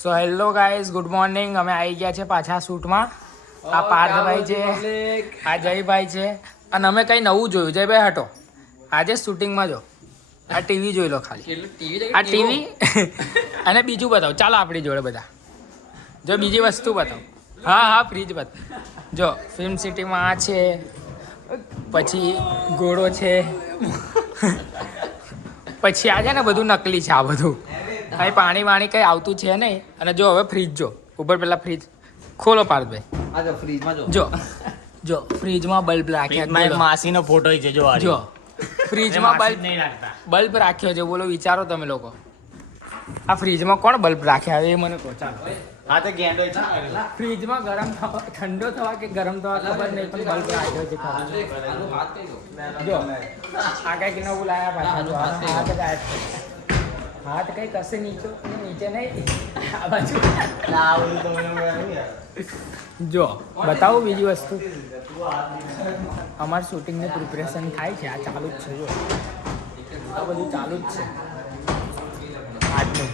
So hello guys, good morning. અમે આવી ગયા છે પાછા શૂટમાં. આ પાર્થભાઈ છે, આ જયભાઈ છે, અને અમે કંઈ નવું જોયું. જયભાઈ હટો, આજે શૂટિંગમાં જો આ ટીવી જોઈ લો ખાલી. આ ટીવી અને બીજું બતાવો. ચાલો આપણી જોડે બધા જો બીજી વસ્તુ બતાવો. હા ફ્રીજ બતાવો. જો ફિલ્મ સિટીમાં આ છે, પછી ઘોડો છે, પછી આ છે ને બધું નકલી છે. આ બધું અહીં પાણી વાણી કંઈ આવતું છે નહીં. અને જો હવે ફ્રીજ જો ઉપર પેલા ફ્રીજ ખોલો પાર્થભાઈ. જો ફ્રીજમાં બલ્બ રાખ્યા. માસીનો ફોટો છે જો ફ્રીજમાં બલ્બ રાખ્યો છે. બોલો, વિચારો તમે લોકો, આ ફ્રીજમાં કોણ બલ્બ રાખ્યા એ મને કહો. ચાલો, હા તો ગેંડો છે. ફ્રીજમાં ગરમ થવા, ઠંડો થવા કે ગરમ થવા ખબર નહીં, પણ બલ્બ રાખ્યો છે. જો આ કંઈક નવું લાયા પાછા. જો હાથ ગાયબ છે. હાથ કઈ કશે નીચે નહીં, આ બાજુ. જો બતાવું બીજી વસ્તુ. અમારે શૂટિંગની પ્રિપરેશન થાય છે. આ ચાલુ જ છે. જો આ બધું ચાલુ જ છે આજનું.